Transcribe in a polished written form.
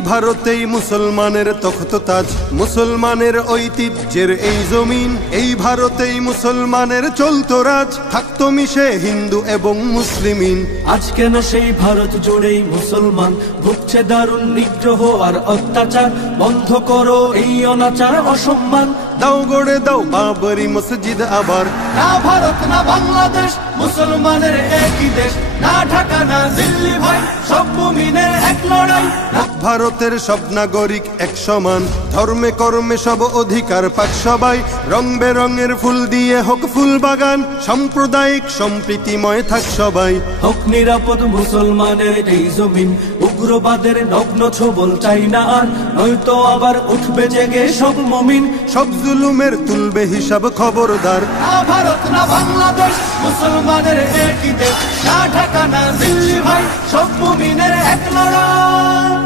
ভারতেই মুসলমানের তখ্ত তাজ, মুসলমানের ঐতিহ্যের এই জমিন। এই ভারতেই মুসলমানের চলতো রাজ, থাকতো মিশে হিন্দু এবং মুসলিমিন। আজ কেন সেই ভারত জুড়েই মুসলমান ভুগছে দারুণ নিগ্রহ আর অত্যাচার? বন্ধ করো এই অনাচার অসম্মান। দাও গড়ে দাও বাবরি মসজিদ আবার। না ভারত না বাংলাদেশ, মুসলমানের একই দেশ। না ঢাকা না দিল্লি ভাই, সব মুমিনের এক লড়াই। ভারতের সব নাগরিক এক সমান, ধর্মে কর্মে সব অধিকার পাক সবাই। রং বেরঙের ফুল দিয়ে হোক ফুল বাগান, সাম্প্রদায়িক সম্প্রীতিময় থাক সবাই। হোক নিরাপদ মুসলমানের এই জমিন, উগ্রবাদের নগ্ন ছবল চাই না আর। নয়তো আবার উঠবে জেগে সব মুমিন, সব জুলুমের তুলবে হিসাব খবরদার। না ভারত না বাংলাদেশ, মুসলমানের একই দেশ। না ঢাকা না দিল্লি ভাই, সব মুমিনের এক লড়াই।